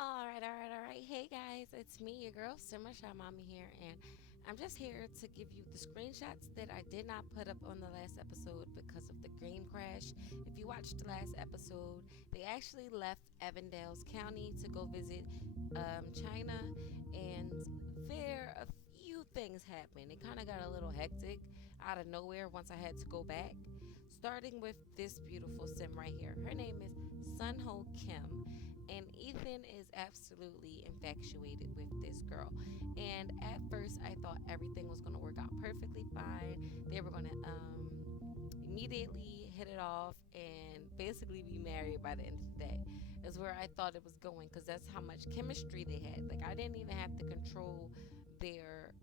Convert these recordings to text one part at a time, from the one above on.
All right. Hey guys, it's me, your girl, Simmer Shy Mommy here, and I'm just here to give you the screenshots that I did not put up on the last episode because of the game crash. If you watched the last episode, they actually left Avondale's County to go visit China, and there a few things happened. It kind of got a little hectic out of nowhere once I had to go back. Starting with this beautiful sim right here. Her name is Sunho Kim, and Ethan is absolutely infatuated with this girl. And at first, I thought everything was going to work out perfectly fine. They were going to immediately hit it off and basically be married by the end of the day, is where I thought it was going, because that's how much chemistry they had. Like, I didn't even have to control their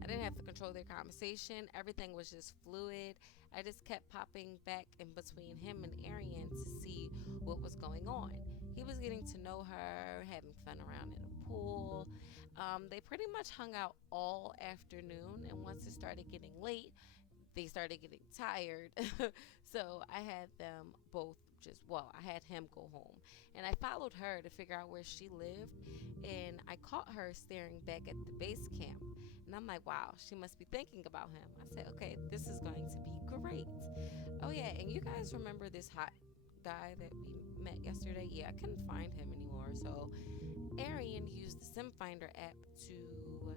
I didn't have to control their conversation. Everything was just fluid. I just kept popping back in between him and Arian to see what was going on. He was getting to know her, having fun around in the pool. They pretty much hung out all afternoon, and once it started getting late, they started getting tired. So I had them both I had him go home. And I followed her to figure out where she lived. And I caught her staring back at the base camp. And I'm like, wow, she must be thinking about him. I said, okay, this is going to be great. Oh, yeah. And you guys remember this hot guy that we met yesterday? Yeah, I couldn't find him anymore. So Arian used the Sim Finder app to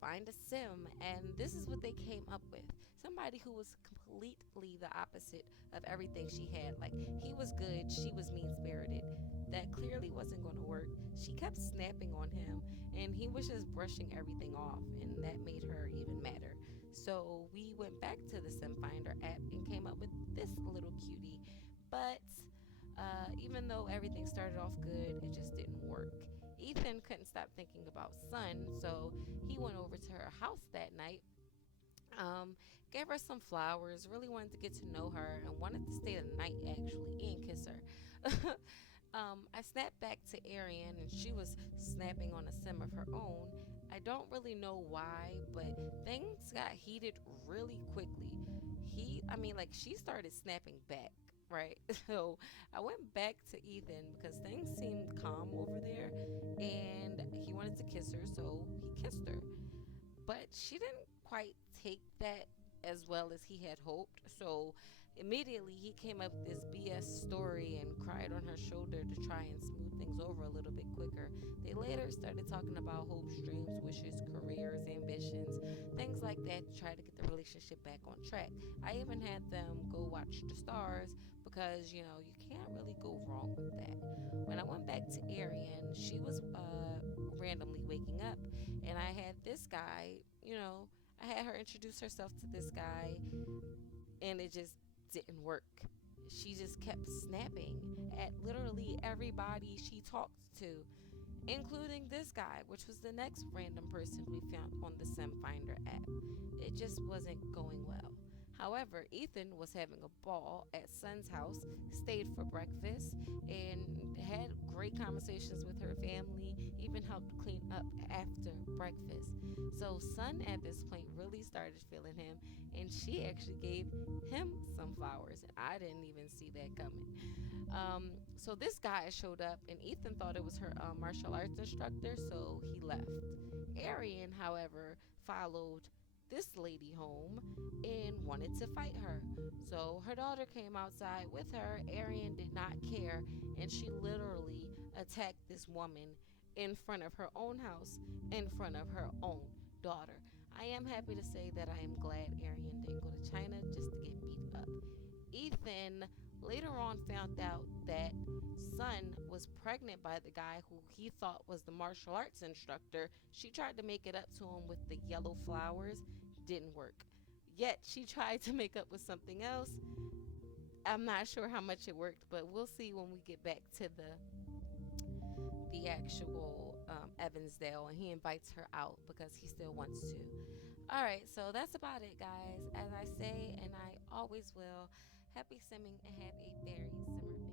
find a sim, and this is what they came up with: somebody who was completely the opposite of everything she had. Like, he was good, she was mean spirited. That clearly wasn't going to work. She kept snapping on him, and he was just brushing everything off, and that made her even madder. So we went back to the sim finder app and came up with this little cutie. But even though everything started off good, it just didn't work. Ethan couldn't stop thinking about Sun, so he went over to her house that night. Gave her some flowers, really wanted to get to know her, and wanted to stay the night actually and kiss her. I snapped back to Arian, and she was snapping on a sim of her own. I don't really know why, but things got heated really quickly. She started snapping back, right? So I went back to Ethan because things seemed calm over there, and he wanted to kiss her, so he kissed her. But she didn't quite take that as well as he had hoped. So immediately he came up with this BS story and cried on her shoulder to try and smooth things over a little bit quicker. They later started talking about hopes, dreams, wishes, careers, ambitions, things like that, to try to get the relationship back on track. I even had them go watch the stars because, you can't really go wrong with that. When I went back to Arian, she was randomly waking up, and I had this guy, I had her introduce herself to this guy, and it just didn't work. She just kept snapping at literally everybody she talked to, including this guy, which was the next random person we found on the Sim Finder app. It just wasn't going well. However, Ethan was having a ball at Sun's house, stayed for breakfast, and had great conversations with her family, even helped clean up after breakfast. So Sun at this point really started feeling him, and she actually gave him some flowers, and I didn't even see that coming. So this guy showed up, and Ethan thought it was her martial arts instructor, so he left. Arian, however, followed this lady home and wanted to fight her. So her daughter came outside with her. Arian did not care, and she literally attacked this woman in front of her own house, in front of her own daughter. I am happy to say that I am glad Arian didn't go to China just to get beat up. Ethan later on found out that Sun was pregnant by the guy who he thought was the martial arts instructor. She tried to make it up to him with the yellow flowers, didn't work. Yet she tried to make up with something else. I'm not sure how much it worked, but we'll see when we get back to the actual Evansdale, and he invites her out because he still wants to. All right, so that's about it, guys. As I say, and I always will, happy simming and have a very simmer